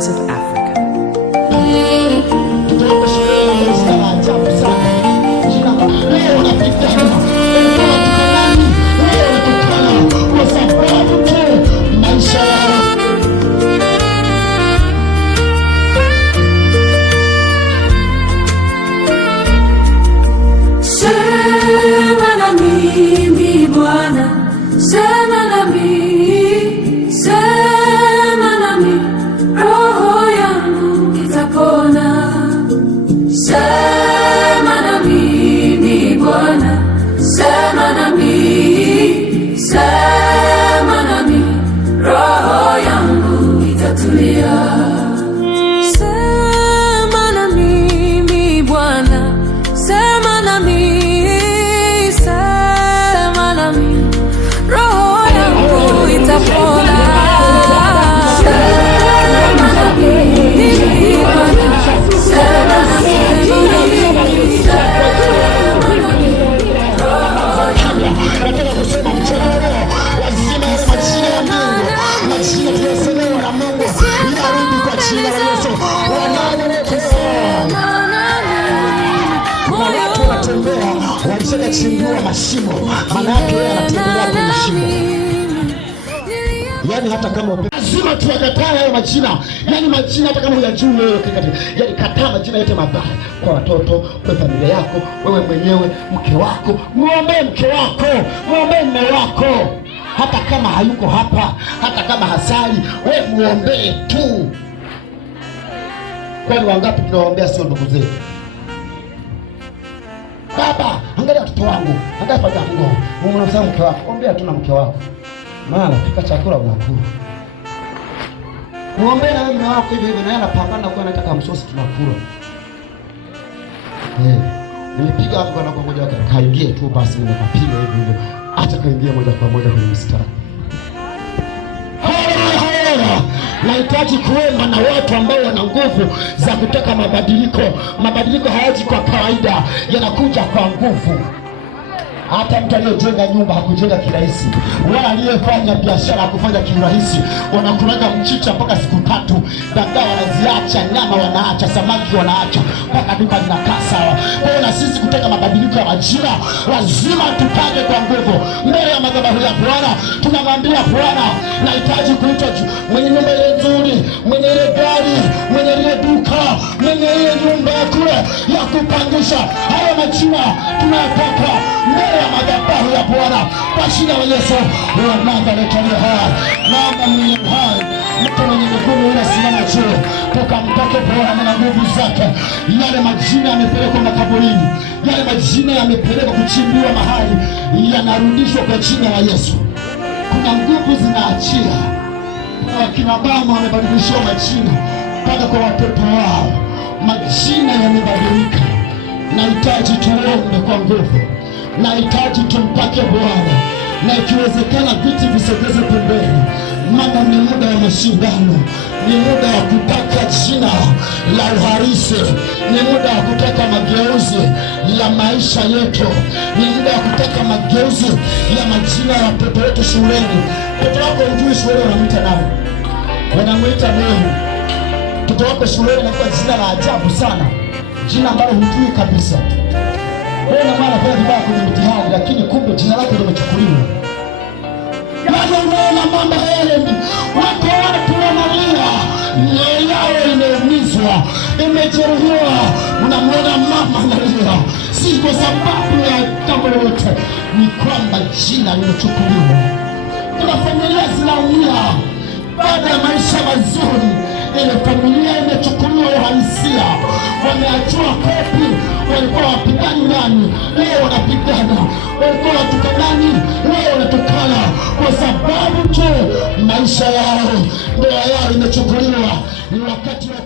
Voice of Africa. Sema na mimi Bwana, sema na mimi, sema na mimi, roho yangu itapona. Sema na mimi Bwana, sema na mimi, sema na mimi, roho yangu itatulia. Sema na mimi Bwana, sema na mimi, sema na mimi, roho yangu itapona. Sema na mimi Bwana, sema na mimi, sema na mimi, roho yangu. Nataka kusema mchana leo lazima yale majina ya Mungu, majina tuliyoselewa na Mungu yarudi kwa jina la Yesu. Watu wanatembea walisha chimbua mashimo, maana yake yeye anatembea kwenye shimo. Yani hata kama lazima tuyakataa hayo majina. Yani majina hata kama huyajui wewe, yani kataa majina yote mabaya kwa watoto, kwa familia yako, wewe mwenyewe, mke wako. Muombe mke wako, muombe mume wako. Hata kama hayuko hapa, hata kama hasali, wewe muombe tu. Kwani wangapi tunawaombea sio ndugu zetu? Baba, angalia watoto wangu, angalia familia yangu. Mungu anasema mke wako, ombea tu na mke wako. Maana pika chakula unakula. Muombe na mume wako hivi hivi, na yeye anapambana kwa anataka msosi tunakula. Nimepiga hapo kwa nako moja kaingie tu basi nimekapiga hivi hivi. Acha kaingie moja kwa moja kwenye mstari. Nahitaji kuomba na watu ambao wana nguvu za kutaka mabadiliko. Mabadiliko hayaji kwa kawaida, yanakuja kwa nguvu. Hata mtu aliyejenga nyumba hakujenga kirahisi, wala aliyefanya biashara hakufanya kirahisi. Wanakulaga mchicha mpaka siku 3, dagaa wanaziacha, nyama wanaacha, samaki wanaacha, mpaka duka linakaa sawa. Kwa hiyo na sisi kutaka mabadiliko ya majira, lazima tupage kwa nguvu mbele ya madhabahu ya Bwana. Tunamwambia Bwana, nahitaji kuitwa mwenye nyumba ile nzuri, mwenye ile gari, mwenye ile duka, mwenye ile nyumba ya kule ya kupangisha. Hayo majira tunayataka mbele ya madhabahu ya Bwana kwa jina la Yesu. Namba letani hai, namba mwenye hai, mtu mwenye miguu ile simama juu, tukampake Bwana na nguvu zake. Yale majina yamepelekwa makaburini, yale majina yamepelekwa kuchimbiwa mahali, yanarudishwa kwa jina la Yesu. Kuna nguvu zinaachia. Kuna kina mama wamebadilishiwa majina mpaka kwa watoto wao, majina yamebadilika. Nahitaji tuombe kwa nguvu, nahitaji tumpake Bwana, na ikiwezekana viti visogeze pembeni, maana ni muda wa mashindano, ni muda wa kutaka jina la uharisi, ni muda wa kutaka mageuzi ya maisha yetu, ni muda wa kutaka mageuzi ya majina ya watoto wetu shuleni. Mtoto wako hujui shuleni wanamwita nani? Wanamwita Mungu. Mtoto wako shuleni anakuwa jina la ajabu sana, jina ambalo hujui kabisa. Wewe na mara kwa vibaya kwenye mtihani, lakini kumbe jina lako limechukuliwa. Unaona mambo haya, wako watu wanalia, mioyo yao imeumizwa, imejeruhiwa. Unamwona mama analia, si kwa sababu ya jambo lolote, ni kwamba jina limechukuliwa. Kuna familia zinaumia baada ya maisha mazuri, ile familia imechukuliwa uhalisia. Wameachua kopi, walikuwa wapigani nani, leo wanapigana. Walikuwa watukanani, leo wanatukana, kwa sababu tu maisha yao, ndoa yao imechukuliwa. Ni wakati wa